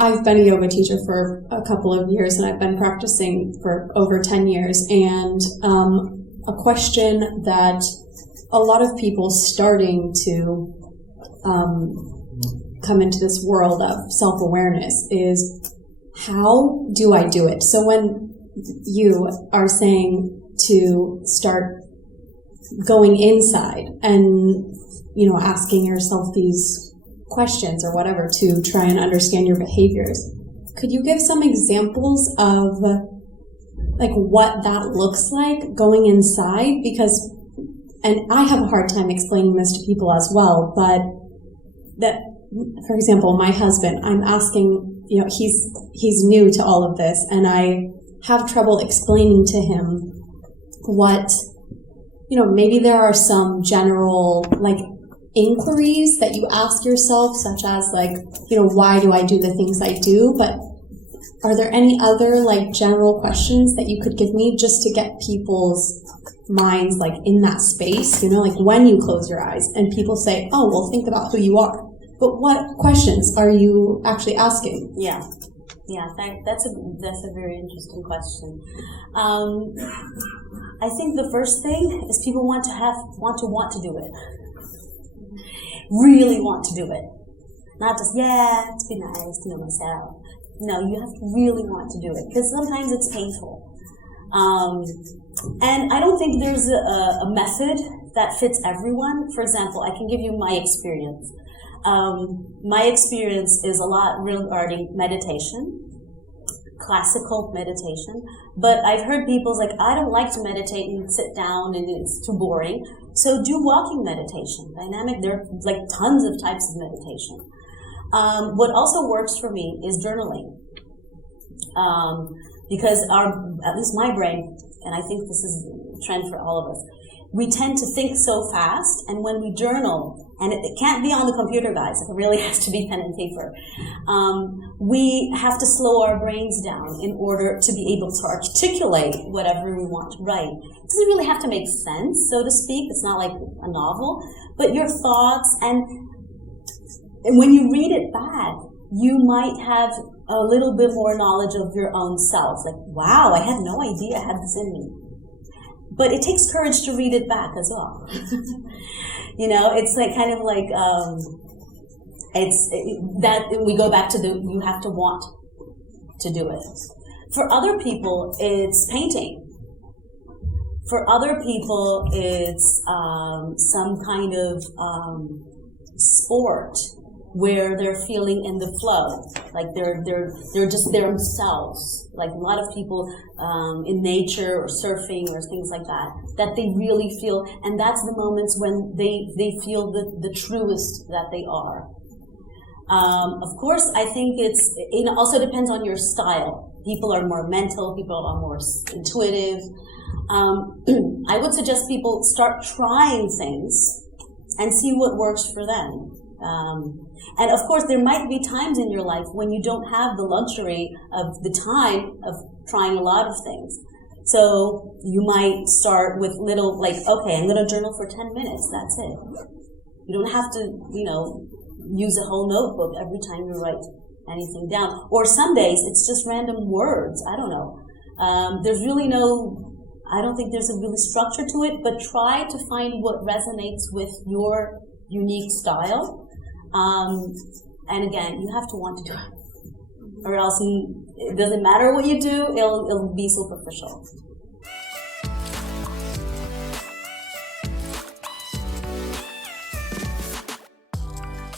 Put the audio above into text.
I've been a yoga teacher for a couple of years, and I've been practicing for over 10 years. And a question that a lot of people starting to come into this world of self-awareness is, how do I do it? So when you are saying to start going inside and, asking yourself these questions or whatever to try and understand your behaviors, could you give some examples of like what that looks like going inside? Because, and I have a hard time explaining this to people as well, but that, for example, my husband, I'm asking, he's new to all of this, and I have trouble explaining to him what, maybe there are some general, like, inquiries that you ask yourself, such as, like, why do I do the things I do? But are there any other, like, general questions that you could give me just to get people's minds, like, in that space? Like, when you close your eyes and people say, oh, well, think about who you are. But what questions are you actually asking? Yeah, that's a very interesting question. I think the first thing is people want to do it. Really want to do it. Not just, it's be nice to know myself. No, you have to really want to do it, because sometimes it's painful. And I don't think there's a method that fits everyone. For example, I can give you my experience. My experience is a lot regarding meditation, classical meditation, but I've heard people's like, I don't like to meditate and sit down and it's too boring. So do walking meditation, dynamic. There are like tons of types of meditation. What also works for me is journaling. Because at least my brain, and I think this is a trend for all of us, we tend to think so fast, and when we journal, and it can't be on the computer, guys, it really has to be pen and paper, we have to slow our brains down in order to be able to articulate whatever we want to write. It doesn't really have to make sense, so to speak. It's not like a novel, but your thoughts, and when you read it back, you might have a little bit more knowledge of your own self. Like, wow, I had no idea I had this in me. But it takes courage to read it back as well. It's like kind of like, we go back to you have to want to do it. For other people, it's painting. For other people, it's some kind of sport where they're feeling in the flow, like they're just themselves. Like a lot of people in nature or surfing or things like that they really feel, and that's the moments when they feel the truest that they are. Of course, I think it also depends on your style. People are more mental, people are more intuitive. I would suggest people start trying things and see what works for them. And of course, there might be times in your life when you don't have the luxury of the time of trying a lot of things. So you might start with little, like, okay, I'm going to journal for 10 minutes. That's it. You don't have to, use a whole notebook every time you write anything down. Or some days it's just random words. I don't know. There's really I don't think there's a really structure to it, but try to find what resonates with your unique style. And again, you have to want to do it, or else it doesn't matter what you do, it'll be superficial.